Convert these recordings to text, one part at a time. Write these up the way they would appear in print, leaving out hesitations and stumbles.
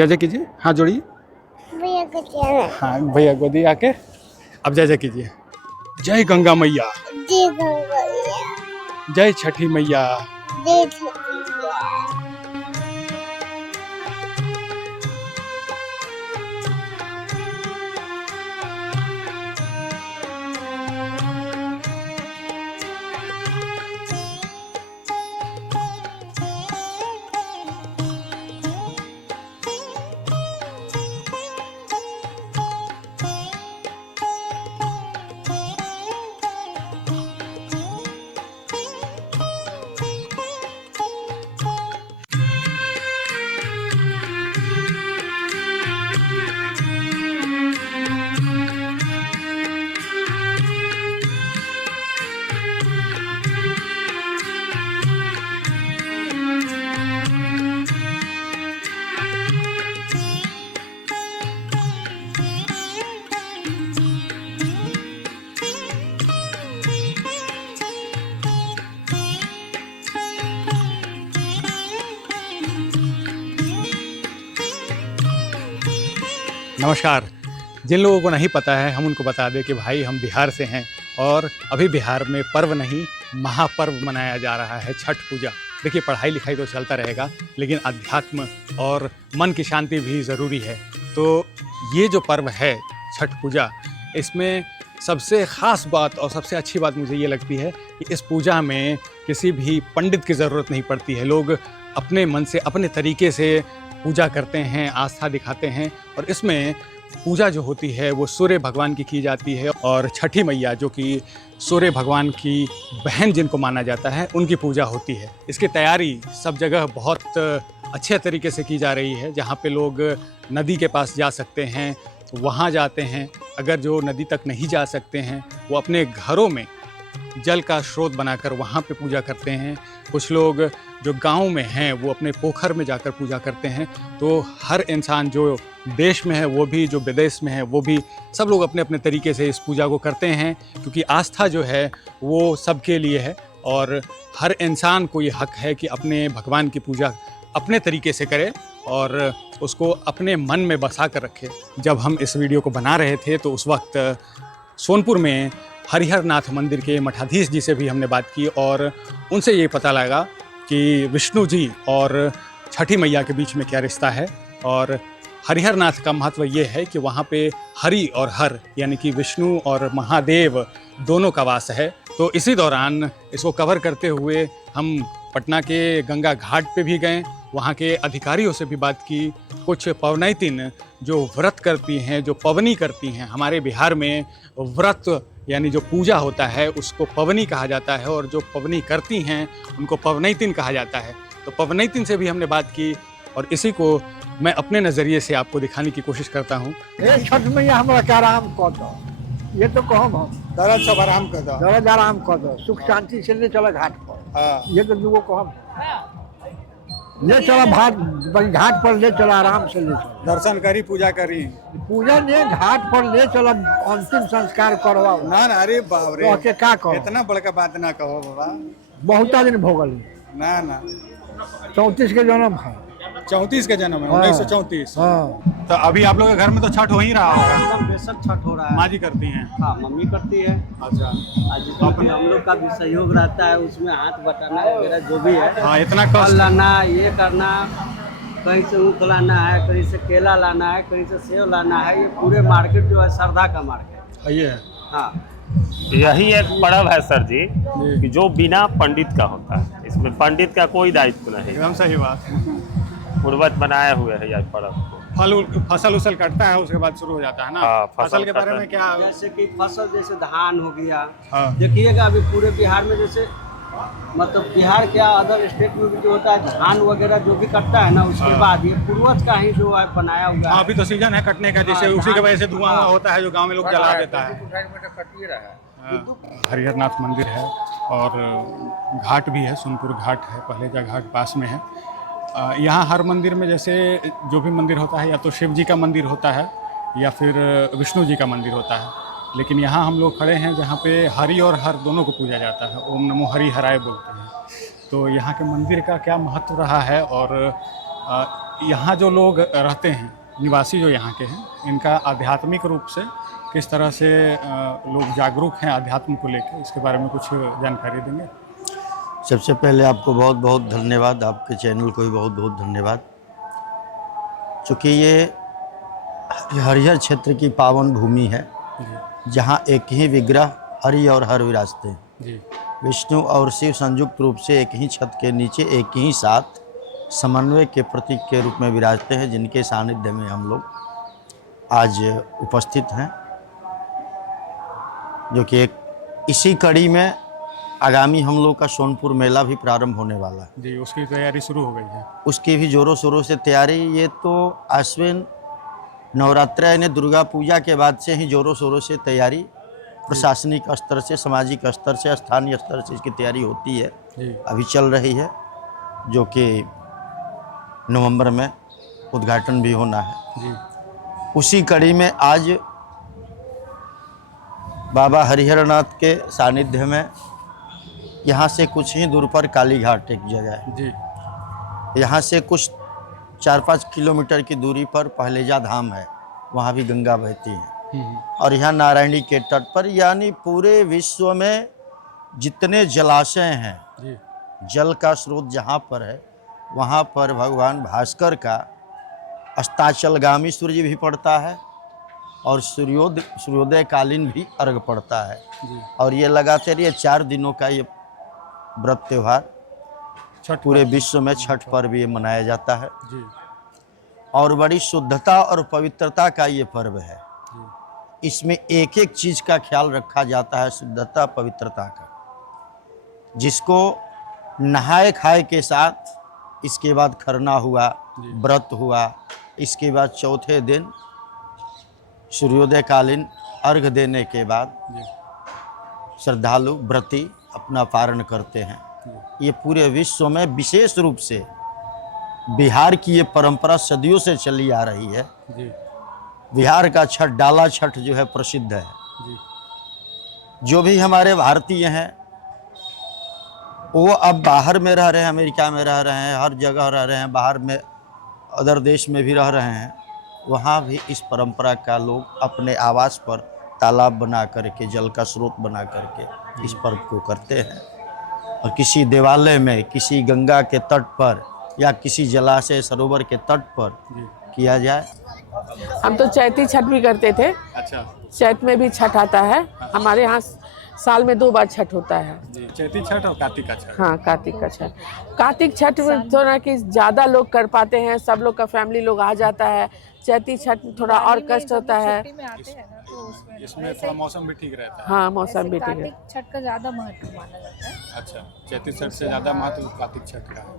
जय जय कीजिए, हाथ जोड़िए। भैया को दिया हाँ भैया गोदी आके अब जय जय कीजिए। जय गंगा मैया, जय गंगा मैया, जय छठी मैया। जय छठी मैया। नमस्कार। जिन लोगों को नहीं पता है हम उनको बता दें कि भाई हम बिहार से हैं और अभी बिहार में पर्व नहीं महापर्व मनाया जा रहा है, छठ पूजा। देखिए पढ़ाई लिखाई तो चलता रहेगा लेकिन अध्यात्म और मन की शांति भी ज़रूरी है। तो ये जो पर्व है छठ पूजा, इसमें सबसे ख़ास बात और सबसे अच्छी बात मुझे ये लगती है कि इस पूजा में किसी भी पंडित की ज़रूरत नहीं पड़ती है। लोग अपने मन से अपने तरीके से पूजा करते हैं, आस्था दिखाते हैं। और इसमें पूजा जो होती है वो सूर्य भगवान की जाती है और छठी मैया जो कि सूर्य भगवान की बहन जिनको माना जाता है उनकी पूजा होती है। इसकी तैयारी सब जगह बहुत अच्छे तरीके से की जा रही है। जहाँ पे लोग नदी के पास जा सकते हैं वहाँ जाते हैं, अगर जो नदी तक नहीं जा सकते हैं वो अपने घरों में जल का स्रोत बनाकर वहाँ पे पूजा करते हैं। कुछ लोग जो गांव में हैं वो अपने पोखर में जाकर पूजा करते हैं। तो हर इंसान जो देश में है वो भी, जो विदेश में है वो भी, सब लोग अपने अपने तरीके से इस पूजा को करते हैं क्योंकि आस्था जो है वो सबके लिए है और हर इंसान को ये हक है कि अपने भगवान की पूजा अपने तरीके से करे और उसको अपने मन में बसा कर रखे। जब हम इस वीडियो को बना रहे थे तो उस वक्त सोनपुर में हरिहर नाथ मंदिर के मठाधीश जी से भी हमने बात की और उनसे ये पता लगा कि विष्णु जी और छठी मैया के बीच में क्या रिश्ता है। और हरिहर नाथ का महत्व ये है कि वहाँ पे हरि और हर यानी कि विष्णु और महादेव दोनों का वास है। तो इसी दौरान इसको कवर करते हुए हम पटना के गंगा घाट पे भी गए, वहाँ के अधिकारियों से भी बात की। कुछ पवनैतिन जो व्रत करती हैं, जो पवनी करती हैं, हमारे बिहार में व्रत यानी जो पूजा होता है उसको पवनी कहा जाता है और जो पवनी करती हैं उनको पवनैतिन कहा जाता है। तो पवनैतिन से भी हमने बात की और इसी को मैं अपने नज़रिए से आपको दिखाने की कोशिश करता हूँ। छठ मैया हमरा के आराम कर दो, ये तो कहम हम दर्द सब आराम कर दो, दर्द आराम कर दो, सुख शांति से ले चलो घाट पर। हाँ। ये तो दुगो कहम, ले चलो घाट पर, ले चलो आराम से ले चलो, दर्शन करी, पूजा करी, पूजा ने घाट पर ले चलो, अंतिम संस्कार करवाओ ना ना। अरे बाप रे, के का कहो, इतना बड़का बात ना कहो बाबा। बहुत दिन भोगल ना ना, 34 के जन्म है, 34 का जन्म है, हाँ। 1934। हाँ। तो अभी आप लोग के घर में तो छठ हो ही रहा होगा। एकदम बेशक छठ हो रहा है। माँ जी करती हैं? हाँ, मम्मी करती है। अच्छा। आज जितना भी हम लोग का भी सहयोग रहता है उसमें हाथ बटाना वगैरह जो भी है, हाँ, इतना फल कष्ट लाना, ये करना, कहीं से ऊख लाना है, कहीं से केला लाना है, कहीं से सेब लाना है। ये पूरे मार्केट जो है श्रद्धा का मार्केट है, ये है। हाँ, यही एक पर्व है सर जी कि जो बिना पंडित का होता है। इसमें पंडित का कोई दायित्व नहीं, एकदम सही बात। पूर्वज बनाए हुए है यह पर्व को। फसल उसल कटता है उसके बाद शुरू हो जाता है ना। हाँ, फसल के बारे में क्या? जैसे कि फसल, जैसे धान हो गया। हाँ। देखिएगा अभी पूरे बिहार में, जैसे मतलब बिहार क्या अदर स्टेट में भी जो होता है धान वगैरह जो भी कटता है ना, उसके बाद ये पूर्वज का ही जो है बनाया हुआ है। हाँ, अभी तो सीजन है कटने का, जैसे हाँ, उसी की वजह से हाँ। धुआं होता है जो गांव में लोग जला देता है। हरिहर नाथ मंदिर है और घाट भी है, सोनपुर घाट है, पहले का घाट पास में है। यहाँ हर मंदिर में जैसे जो भी मंदिर होता है या तो शिव जी का मंदिर होता है या फिर विष्णु जी का मंदिर होता है, लेकिन यहाँ हम लोग खड़े हैं जहाँ पे हरि और हर दोनों को पूजा जाता है। ओम नमो हरि हराय बोलते हैं। तो यहाँ के मंदिर का क्या महत्व रहा है और यहाँ जो लोग रहते हैं, निवासी जो यहाँ के हैं, इनका आध्यात्मिक रूप से किस तरह से लोग जागरूक हैं आध्यात्म को लेकर, इसके बारे में कुछ जानकारी देंगे? सबसे पहले आपको बहुत बहुत धन्यवाद, आपके चैनल को भी बहुत बहुत धन्यवाद। चूँकि ये हरिहर क्षेत्र की पावन भूमि है, जहाँ एक ही विग्रह हरि और हर विराजते हैं। जी। विष्णु और शिव संयुक्त रूप से एक ही छत के नीचे एक ही साथ समन्वय के प्रतीक के रूप में विराजते हैं, जिनके सानिध्य में हम लोग आज उपस्थित हैं। जो कि एक इसी कड़ी में आगामी हम लोग का सोनपुर मेला भी प्रारंभ होने वाला है। जी, उसकी तैयारी शुरू हो गई है। उसकी भी ज़ोरों शोरों से तैयारी, ये तो आश्विन नवरात्र यानी दुर्गा पूजा के बाद से ही ज़ोरों शोरों से तैयारी प्रशासनिक स्तर से, सामाजिक स्तर से, स्थानीय स्तर से इसकी तैयारी होती है। जी। अभी चल रही है, जो कि नवंबर में उद्घाटन भी होना है। जी। उसी कड़ी में आज बाबा हरिहरनाथ के सानिध्य में यहाँ से कुछ ही दूर पर काली घाट एक जगह है। जी। यहाँ से कुछ 4-5 किलोमीटर की दूरी पर पहलेजा धाम है, वहाँ भी गंगा बहती है। और यहाँ नारायणी के तट पर, यानी पूरे विश्व में जितने जलाशय हैं, जी। जल का स्रोत जहाँ पर है, वहाँ पर भगवान भास्कर का अस्ताचलगामी सूर्य भी पड़ता है और सूर्योदय कालीन भी अर्घ पड़ता है। जी। और ये लगातार ये 4 दिनों का ये व्रत त्यौहार छठ पूरे विश्व में छठ पर्व ये मनाया जाता है। जी। और बड़ी शुद्धता और पवित्रता का ये पर्व है। इसमें एक एक चीज़ का ख्याल रखा जाता है, शुद्धता पवित्रता का, जिसको नहाए खाए के साथ, इसके बाद खरना हुआ, व्रत हुआ, इसके बाद चौथे दिन सूर्योदय कालीन अर्घ देने के बाद श्रद्धालु व्रती अपना पारण करते हैं। ये पूरे विश्व में विशेष रूप से बिहार की ये परंपरा सदियों से चली आ रही है। जी। बिहार का छठ, डाला छठ जो है प्रसिद्ध है। जी। जो भी हमारे भारतीय हैं वो अब बाहर में रह रहे हैं, अमेरिका में रह रहे हैं, हर जगह रह रहे हैं, बाहर में अदर देश में भी रह रहे हैं, वहाँ भी इस परंपरा का लोग अपने आवास पर तालाब बना करके, जल का स्रोत बना करके इस पर्व को करते हैं। और किसी देवालय में, किसी गंगा के तट पर या किसी जलाशय सरोवर के तट पर किया जाए। हम तो चैती छठ भी करते थे। अच्छा। चैत में भी छठ आता है हमारे यहाँ, साल में 2 बार छठ होता है। जी। चैती छठ और कार्तिक का छठ। हाँ, कार्तिक का छठ। कार्तिक छठ में थोड़ा कि ज़्यादा लोग कर पाते हैं, सब लोग का फैमिली लोग आ जाता है। चैती छठ में थोड़ा और कष्ट होता है। इसमें थोड़ा मौसम भी ठीक रहता है। हाँ, मौसम भी ठीक है। कार्तिक छठ का ज़्यादा महत्व माना जाता है। अच्छा, चैती छठ से ज़्यादा महत्व कार्तिक छठ का है।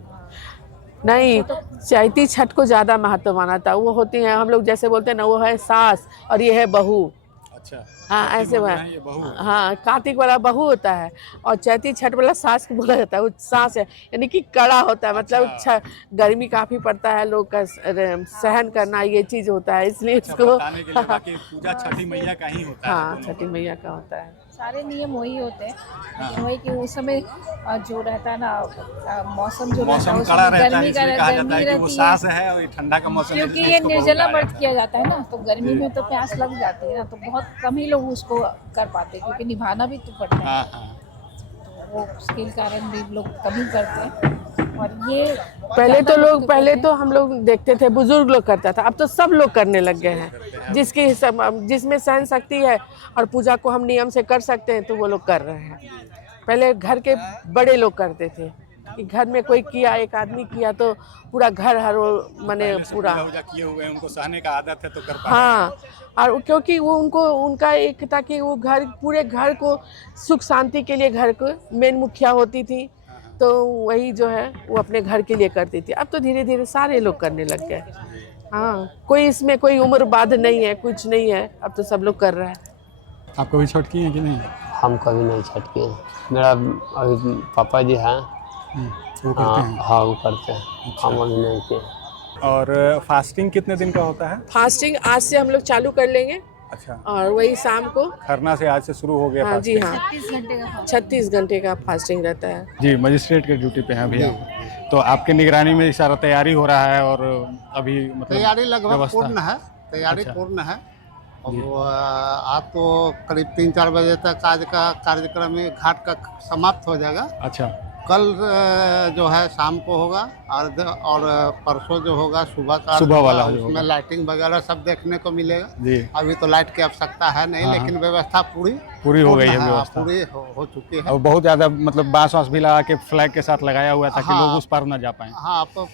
नहीं, चैती छठ को ज़्यादा महत्व माना था। वो होती है, हम लोग जैसे बोलते हैं ना, वो है सास और ये है बहू। अच्छा। हाँ, ऐसे हुआ ये बहू है। हाँ, कार्तिक वाला बहू होता है और चैती छठ वाला सास को बोला जाता है। वो सास है, यानी कि कड़ा होता है, मतलब गर्मी काफ़ी पड़ता है, लोग का सहन करना ये चीज़ होता है, इसलिए इसको बताने के लिए बाकी पूजा छठी मैया का ही होता है। हाँ, छठी मैया का होता है। सारे नियम वही होते हैं, लेकिन वही कि उस समय जो रहता है ना, मौसम जो रहता है मौसम कड़ा उसमें रहता है, गर्मी इसलिए कहा जाता है कि वो सास रहती है, है और ये ठंडा का मौसम है, क्योंकि इसलिए ये इसको बहू निर्जला कहा व्रत जाता है। किया जाता है ना, तो गर्मी में तो प्यास लग जाती है ना, तो बहुत कम ही लोग उसको कर पाते हैं, क्योंकि निभाना भी तो पड़ता है। हाँ, हाँ। तो वो उसके कारण भी लोग कम ही करते हैं। और ये पहले तो हम लोग देखते थे, बुजुर्ग लोग करता था, अब तो सब लोग करने लग गए हैं। जिसमें सहन शक्ति है और पूजा को हम नियम से कर सकते हैं, तो वो लोग कर रहे हैं। पहले घर के बड़े लोग करते थे कि घर में कोई किया, एक आदमी किया तो पूरा घर हर माने पूरा किए हुए हैं, उनको सहने का आदत है तो कर पाते हैं। हाँ, और क्योंकि वो उनका एक था कि वो पूरे घर को सुख शांति के लिए घर को मेन मुखिया होती थी, तो वही जो है वो अपने घर के लिए करती थी। अब तो धीरे धीरे सारे लोग करने लग गए। हाँ, कोई इसमें कोई उम्र बाध नहीं है, कुछ नहीं है, अब तो सब लोग कर रहा है। आप कभी छठ किए हैं कि नहीं? हम कभी नहीं छठ किए। मेरा अभी पापा जी हैं, वो करते हैं। हाँ, वो करते हैं। हम अभी नहीं किए। और फास्टिंग कितने दिन का होता है? फास्टिंग आज से हम लोग चालू कर लेंगे अच्छा, और वही शाम को खरना से आज से शुरू हो गया हाँ जी फास्टिंग। 36 घंटे का 36 घंटे का फास्टिंग रहता है। जी, मजिस्ट्रेट के ड्यूटी पे हैं अभी आप। तो आपके निगरानी में सारा तैयारी हो रहा है और अभी मतलब तैयारी लगभग व्यवस्था? पूर्ण है, तैयारी अच्छा। पूर्ण है। और आज तो करीब 3-4 बजे तक आज का कार्यक्रम ही घाट का समाप्त हो जाएगा। अच्छा, कल जो है शाम को होगा और परसों जो होगा सुबह का सुबह होगा, वाला जो उसमें होगा। लाइटिंग वगैरह सब देखने को मिलेगा। जी, अभी तो लाइट की आवश्यकता है नहीं, हाँ, लेकिन व्यवस्था पूरी पूरी हो गई है पूर्ण व्यवस्था। पूरी हो चुकी है। और बहुत ज़्यादा मतलब बांस वांस भी लगा के फ्लैग के साथ लगाया हुआ है ताकि हाँ। लोग उस पार न जा पाएं। हाँ, तो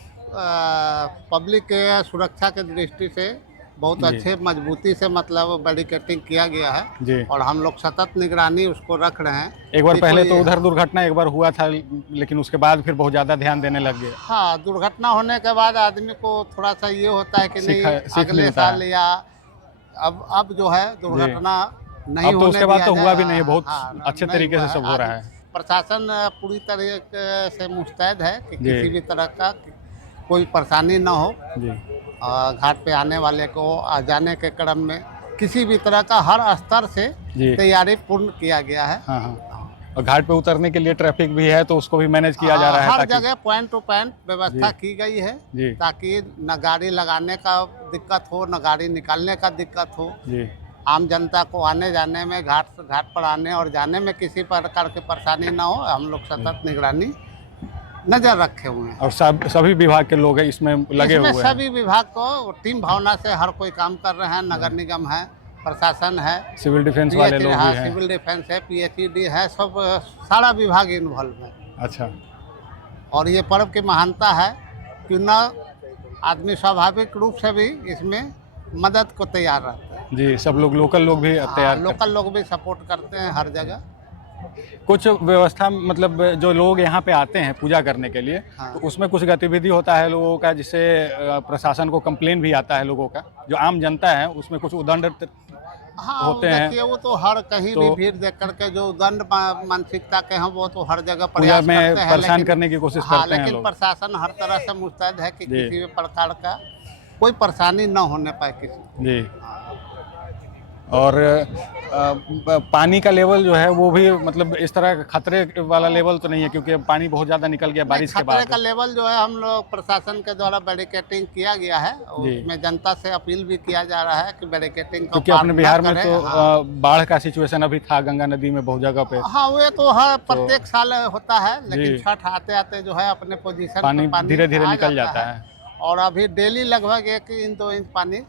पब्लिक के सुरक्षा के दृष्टि से बहुत जी। अच्छे मजबूती से मतलब बैरिकेडिंग किया गया है जी, और हम लोग सतत निगरानी उसको रख रहे हैं। एक बार कि पहले कोई- तो उधर दुर्घटना एक बार हुआ था, लेकिन उसके बाद फिर बहुत ज़्यादा ध्यान देने लग गए। हाँ, दुर्घटना होने के बाद आदमी को थोड़ा सा ये होता है कि नहीं सीख अगले मिलता साल या अब जो है दुर्घटना नहीं अब तो होने उसके बाद दिया तो हुआ भी जाए। नहीं है, बहुत हाँ, अच्छे नहीं तरीके हुआ से सब हो रहा है। प्रशासन पूरी तरीके से मुस्तैद है कि जी। किसी भी तरह का कोई परेशानी न हो। जी, घाट पे आने वाले को आ जाने के क्रम में किसी भी तरह का हर स्तर से जी, तैयारी पूर्ण किया गया है। हाँ हाँ। और घाट पे उतरने के लिए ट्रैफिक भी है तो उसको भी मैनेज किया जा रहा है हर ताकि जगह पॉइंट टू पॉइंट व्यवस्था जी। की गई है जी, ताकि न गाड़ी लगाने का दिक्कत हो, न गाड़ी निकालने का दिक्कत हो। जी, आम जनता को आने जाने में घाट पर आने और जाने में किसी प्रकार की परेशानी ना हो, हम लोग सतत निगरानी नजर रखे हुए हैं। और सभी विभाग के लोग हैं इसमें लगे इसमें हुए हैं। सभी विभाग को टीम भावना से हर कोई काम कर रहे हैं। नगर निगम है, प्रशासन है, सिविल डिफेंस वाले लोग हाँ, भी हैं। सिविल डिफेंस है, पीएचईडी है, सब सारा विभाग इन्वॉल्व है। अच्छा, और ये पर्व की महानता है कि न आदमी स्वाभाविक रूप से भी इसमें मदद को तैयार रहता है। जी, सब लोग लोकल लोग भी तैयार लोकल लोग भी सपोर्ट करते हैं हर जगह। कुछ व्यवस्था मतलब जो लोग यहाँ पे आते हैं पूजा करने के लिए, हाँ। तो उसमें कुछ गतिविधि होता है लोगों का जिससे प्रशासन को कंप्लेन भी आता है लोगों का, जो आम जनता है उसमें कुछ उदंड हाँ, होते हैं। देखिए वो तो हर कहीं तो भी भीड़ देख करके जो दंड मानसिकता के हैं वो तो हर जगह पूजा प्रयास में करते हैं, परेशान लेकिन करने की कोशिश हाँ, करते हैं लेकिन लोग। प्रशासन हर तरह से मुस्तैद है कि जी। किसी भी प्रकार का कोई परेशानी न होने पाए किसी को। जी, और पानी का लेवल जो है वो भी मतलब इस तरह का खतरे वाला लेवल तो नहीं है क्योंकि अब पानी बहुत ज़्यादा निकल गया बारिश के खतरे बाद। का लेवल जो है हम लोग प्रशासन के द्वारा बैरिकेडिंग किया गया है और जी। उसमें जनता से अपील भी किया जा रहा है कि बैरिकेडिंग का क्योंकि अपने पालन बिहार में करें। तो हाँ। बाढ़ का सिचुएशन अभी था गंगा नदी में बहुत जगह पे। हाँ, वो तो हर प्रत्येक साल होता है, लेकिन जी। छठ आते आते जो है अपने पोजीशन पानी पर धीरे धीरे आ निकल जाता है, और अभी डेली लगभग 1 इंच 2 इंच पानी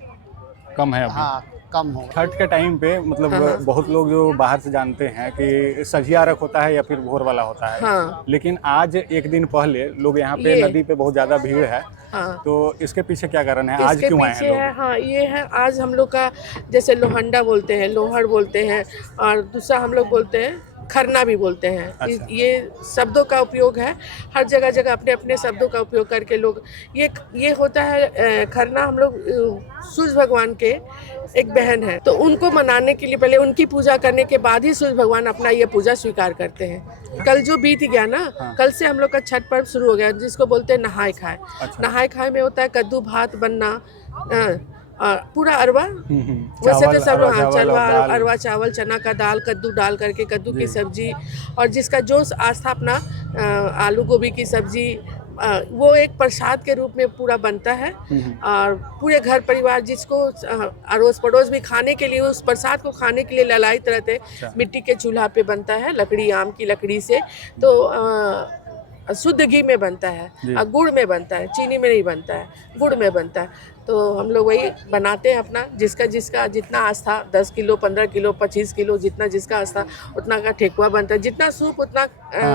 कम है अभी। हाँ कम हो। छठ के टाइम पे मतलब हाँ। बहुत लोग जो बाहर से जानते हैं कि सजिया रख होता है या फिर भोर वाला होता है, हाँ। लेकिन आज एक दिन पहले लोग यहाँ पे ये। नदी पे बहुत ज़्यादा भीड़ है, हाँ। तो इसके पीछे क्या कारण है, आज इसके क्यों आए पीछे हैं है, लोग? हाँ ये है आज हम लोग का जैसे लोहंडा बोलते हैं, लोहड़ बोलते हैं और दूसरा हम लोग बोलते हैं खरना भी बोलते हैं। अच्छा। ये शब्दों का उपयोग है, हर जगह जगह अपने अपने शब्दों का उपयोग करके लोग ये होता है। खरना हम लोग सूर्य भगवान के एक बहन है, तो उनको मनाने के लिए पहले उनकी पूजा करने के बाद ही सूर्य भगवान अपना ये पूजा स्वीकार करते हैं। कल जो बीत गया ना, हाँ। कल से हम लोग का छठ पर्व शुरू हो गया जिसको बोलते हैं नहाय खाए। अच्छा। नहाय खाए में होता है कद्दू भात बनना, पूरा अरवा वैसे चावल, तो सब अरवा हाँ चावल और दाल। अरवा चावल, चना का दाल, कद्दू डाल करके कद्दू की जी। सब्जी और जिसका जो आस्था अपना आलू गोभी की सब्जी, वो एक प्रसाद के रूप में पूरा बनता है। और पूरे घर परिवार जिसको अड़ोस पड़ोस भी खाने के लिए उस प्रसाद को खाने के लिए ललायत रहते। मिट्टी के चूल्हा पे बनता है, लकड़ी आम की लकड़ी से, तो शुद्ध घी में बनता है और गुड़ में बनता है, चीनी में नहीं बनता है, गुड़ में बनता है। तो हम लोग वही बनाते हैं अपना जिसका जितना आस्था, 10 किलो 15 किलो 25 किलो जितना जिसका आस्था उतना का ठेकुआ बनता है, जितना सूप उतना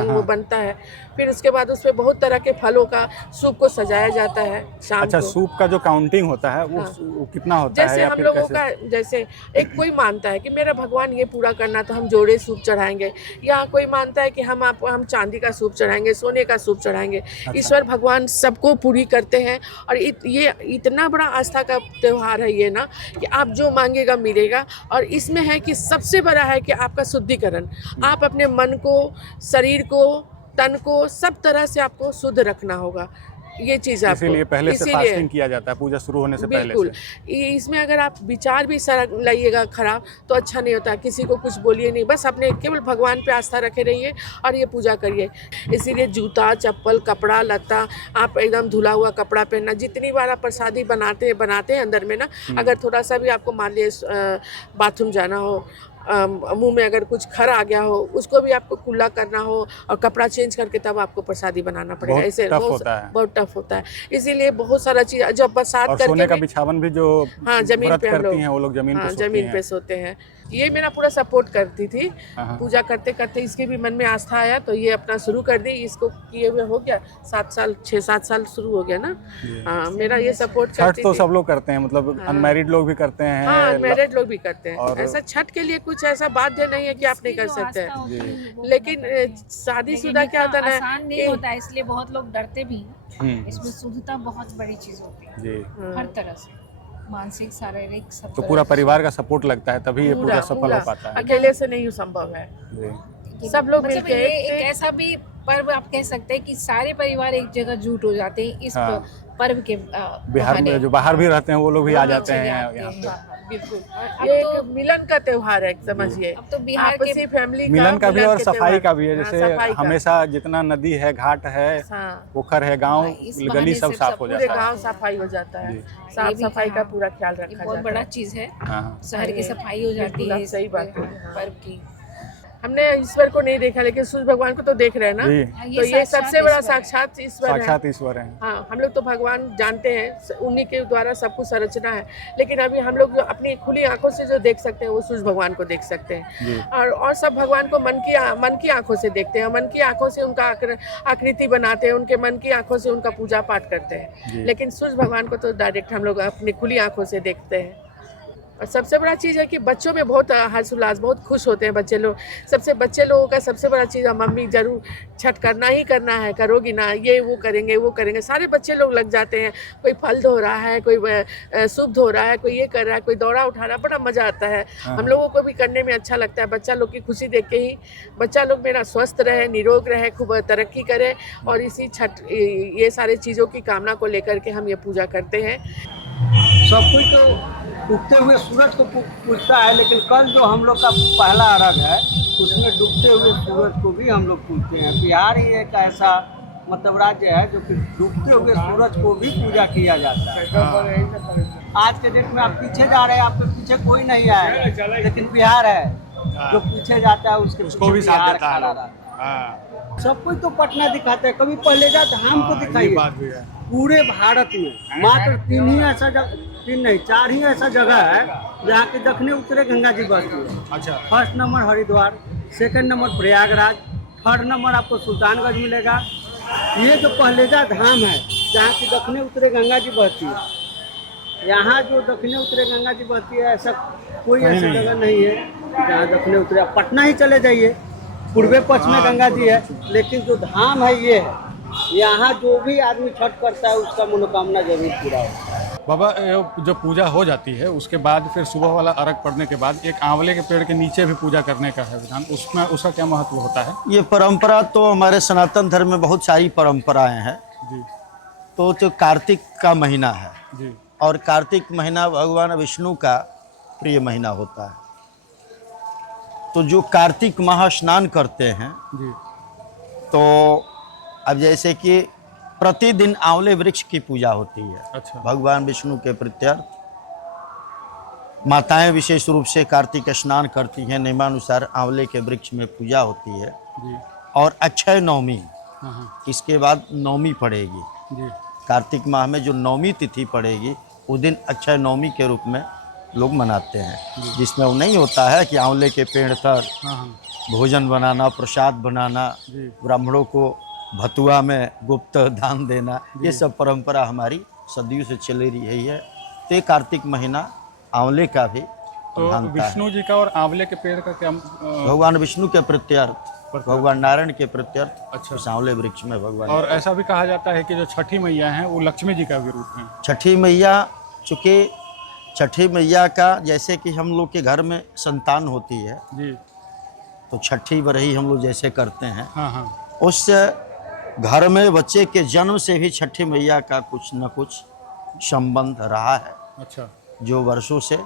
वो बनता है। फिर उसके बाद उसमें बहुत तरह के फलों का सूप को सजाया जाता है शाम अच्छा, को। सूप का जो काउंटिंग होता है वो, हाँ। वो कितना होता है जैसे या हम फिर लोगों कैसे? का जैसे एक कोई मानता है कि मेरा भगवान ये पूरा करना तो हम जोड़े सूप चढ़ाएंगे, या कोई मानता है कि हम चांदी का सूप चढ़ाएंगे, सोने का सूप चढ़ाएंगे। ईश्वर भगवान सबको पूरी करते हैं और ये इतना बड़ा आस्था का त्यौहार है ये ना कि आप जो मांगेगा मिलेगा। और इसमें है कि सबसे बड़ा है कि आपका शुद्धिकरण, आप अपने मन को, शरीर को, तन को सब तरह से आपको शुद्ध रखना होगा। ये चीज़ आपको इसीलिए पहले से इसीलिए फास्टिंग किया जाता है पूजा शुरू होने से पहले बिल्कुल से। इसमें अगर आप विचार भी सर लाइएगा खराब तो अच्छा नहीं होता। किसी को कुछ बोलिए नहीं, बस अपने केवल भगवान पे आस्था रखे रहिए और ये पूजा करिए। इसीलिए जूता चप्पल कपड़ा लत्ता आप एकदम धुला हुआ कपड़ा पहनना। जितनी बार आप प्रसादी बनाते हैं अंदर में ना, अगर थोड़ा सा भी आपको मान लीजिए बाथरूम जाना हो, मुंह में अगर कुछ खर आ गया हो, उसको भी आपको कुल्ला करना हो और कपड़ा चेंज करके तब आपको प्रसादी बनाना पड़ेगा। बहुत ऐसे टफ होता है। बहुत टफ होता है। इसीलिए बहुत सारा चीज जब बरसात और करके सोने का भी- बिछावन भी जो हाँ जमीन व्रत पे हम करती हैं वो लोग जमीन पे सोती जमीन हैं। पे सोते हैं। ये मेरा पूरा सपोर्ट करती थी। हाँ। पूजा करते करते इसके भी मन में आस्था आया तो ये अपना शुरू कर दी। इसको किए हुए हो गया 6-7 साल शुरू हो गया ना। हाँ मेरा ये सपोर्ट छठ करती तो थी। सब लोग करते हैं, मतलब अनमैरिड लोग भी करते हैं। हाँ मैरिड लोग भी करते हैं। और- ऐसा छठ के लिए कुछ ऐसा बाध्य नहीं है कि आप नहीं कर सकते हैं। होती है, वो लेकिन शादीशुदा क्या होता है आसान नहीं ना, होता है, इसलिए बहुत लोग डरते भी हैं। हम्म, इसमें शुद्धता बहुत बड़ी चीज होती है, जी। हर तरह से, मानसिक शारीरिक सब तो तरह पूरा से। परिवार का सपोर्ट लगता है तभी ये पूजा सफल पूरा हो पाता है। अकेले से नहीं संभव है। जी। सब लोग मतलब मिलके ये एक ऐसा भी पर्व आप कह सकते हैं कि सारे परिवार एक जगह जुट हो जाते हैं इस हाँ। पर्व के बिहार में जो बाहर भी रहते हैं वो लोग भी आ वो लोग जाते चले हैं आते यहाँ हैं। पे। हाँ, बिल्कुल अब ये तो- एक मिलन का त्योहार है समझिए। अब तो बिहार के आपसी फैमिली मिलन का भी मिलन और के सफाई त्योहार। का भी है। हाँ, जैसे सफाई का। हमेशा जितना नदी है, घाट है, हाँ, पोखर है, गांव हाँ, इस गली बहाने सब से साफ सब हो पूरे जाता है। गांव सफाई हो जाता है। जी। साफ ये भी सफाई हाँ, का पूरा ख्याल ये रखा बहुत जाता बड़ा है। चीज है, हाँ। शहर की सफाई हो जाती बिल्कुल, है आप सही इस बात है। पर्व की। हमने ईश्वर को नहीं देखा लेकिन सूर्य भगवान को तो देख रहे हैं ना। जी। तो ये सबसे बड़ा ईश्वर है। साक्षात ईश्वर है। साक्षात ईश्वर है। हाँ हम लोग तो भगवान जानते हैं, उन्हीं के द्वारा सब कुछ संरचना है। लेकिन अभी हम लोग जो अपनी खुली आंखों से जो देख सकते हैं वो सूर्य भगवान को देख सकते जी। हैं। और सब भगवान को मन की आंखों से देखते हैं, मन की आंखों से उनका आकृति बनाते हैं, उनके मन की आंखों से उनका पूजा पाठ करते हैं। जी। लेकिन सूर्य भगवान को तो डायरेक्ट हम लोग अपनी खुली आंखों से देखते हैं। और सबसे बड़ा चीज़ है कि बच्चों में बहुत हर्ष उल्लास, बहुत खुश होते हैं बच्चे लोग। बच्चे लोगों का सबसे बड़ा चीज़ है मम्मी जरूर छठ करना ही करना है, करोगी ना, ये वो करेंगे। सारे बच्चे लोग लग जाते हैं। कोई फल धो रहा है, कोई सूप धो रहा है, कोई ये कर रहा है, कोई दौड़ा उठा रहा है। बड़ा मज़ा आता है। हम लोगों को भी करने में अच्छा लगता है। बच्चा लोग की खुशी देख के ही बच्चा लोग मेरा स्वस्थ रहे, निरोग रहे, खूब तरक्की करे। और इसी छठ ये सारे चीज़ों की कामना को लेकर के हम ये पूजा करते हैं। सब कोई तो उगते हुए सूरज को पूजता है, लेकिन कल जो हम लोग का पहला अर्घ है उसमें डूबते हुए सूरज को भी हम लोग पूजते हैं। बिहार ही एक ऐसा मतलब राज्य है जो कि डूबते हुए सूरज को भी पूजा किया जाता है। आज के डेट में आप पीछे जा रहे हैं, आपके पीछे कोई नहीं आया, लेकिन बिहार है जो पीछे जाता है उसके उसको भी पीछे साथ बिहार देता है खड़ा लोग। रहता है। हाँ, सब कोई तो पटना दिखाते हैं, कभी पहले जाते हम को ये दिखाइए। बात भी है। पूरे भारत में मात्र 4 ही ऐसा जगह है जहाँ के दक्षिणी उत्तरी गंगा जी बहती है। अच्छा। First number Haridwar, second number Prayagraj, third number आपको सुल्तानगंज मिलेगा। ये जो पहलेजा धाम है जहाँ की दक्षिणी उत्तरी गंगा जी बहती है, यहाँ जो दक्षिणी उत्तरी गंगा जी बहती है ऐसा कोई ऐसी जगह नहीं है जहाँ दक्षिणी उत्तरी। पटना ही चले जाइए, पूर्वे पश्चिम गंगा जी है, लेकिन जो धाम है ये है, यहाँ जो भी आदमी छठ करता है उसका मनोकामना जरूर पूरा होता है। बाबा जब पूजा हो जाती है उसके बाद फिर सुबह वाला अर्घ पड़ने के बाद एक आंवले के पेड़ के नीचे भी पूजा करने का है विधान, उसमें उसका क्या महत्व होता है? ये परंपरा तो हमारे सनातन धर्म में बहुत सारी परंपराएं हैं। जी। तो कार्तिक का महीना है जी। और कार्तिक महीना भगवान विष्णु का प्रिय महीना होता है। तो जो कार्तिक माह स्नान करते हैं जी। तो अब जैसे कि प्रतिदिन आंवले वृक्ष की पूजा होती है। अच्छा। भगवान विष्णु के प्रत्यर्थ माताएं विशेष रूप से कार्तिक स्नान करती हैं, नियमानुसार आंवले के वृक्ष में पूजा होती है। जी। और अक्षय नवमी, हाँ। इसके बाद नवमी पड़ेगी। जी। कार्तिक माह में जो नवमी तिथि पड़ेगी उस दिन अक्षय नवमी के रूप में लोग मनाते हैं, जिसमें वो नहीं होता है कि आंवले के पेड़ पर हाँ। भोजन बनाना, प्रसाद बनाना, जी। ब्राह्मणों को भतुआ में गुप्त दान देना, ये सब परंपरा हमारी सदियों से चली रही है। तो कार्तिक महीना आंवले का भी तो प्रधानता है। विष्णु जी का और आंवले के पेड़ का क्या भगवान विष्णु के प्रत्यर्थ, भगवान नारायण के प्रत्यर्थ अच्छा। उस आंवले वृक्ष में भगवान। और ऐसा भी कहा जाता है कि जो छठी मैया हैं वो लक्ष्मी जी का भी रूप है। छठी मैया, चूँकि छठी मैया का जैसे कि हम लोग के घर में संतान होती है जी। तो छठी बरही हम लोग जैसे करते हैं, हाँ। उस घर में बच्चे के जन्म से भी छठी मैया का कुछ न कुछ संबंध रहा है, अच्छा जो वर्षों से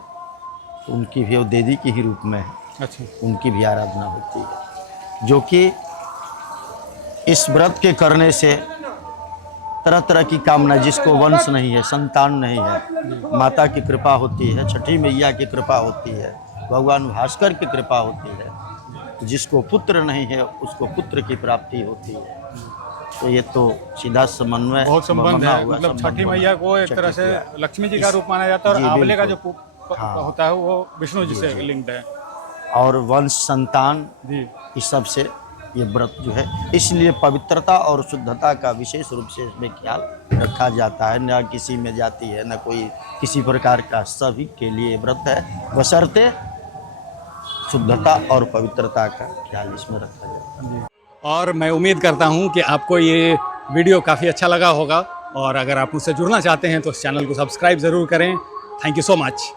उनकी भी वो देवी की ही रूप में है, अच्छा उनकी भी आराधना होती है, जो कि इस व्रत के करने से तरह तरह की कामना, जिसको वंश नहीं है, संतान नहीं है, माता की कृपा होती है, छठी मैया की कृपा होती है, भगवान भास्कर की कृपा होती है, जिसको पुत्र नहीं है उसको पुत्र की प्राप्ति होती है। तो ये तो सीधा समन्वय बहुत संबंध बना है, हुआ मतलब संबंध छठी बना मैया को एक छठी तरह से मैया। लक्ष्मी जी का रूप माना जाता है, और जी, आंवले का बिल्कुल। जो हाँ। होता है वो विष्णु जी से लिंक्ड है। और वंश संतान जी इस सब से ये व्रत जो है, इसलिए पवित्रता और शुद्धता का विशेष रूप से इसमें ख्याल रखा जाता है। न किसी में जाति है, न कोई किसी प्रकार का, सभी के लिए व्रत है, बशर्ते शुद्धता और पवित्रता का ख्याल इसमें रखा जाता है। और मैं उम्मीद करता हूँ कि आपको ये वीडियो काफ़ी अच्छा लगा होगा, और अगर आप मुझसे जुड़ना चाहते हैं तो इस चैनल को सब्सक्राइब ज़रूर करें। Thank you so much.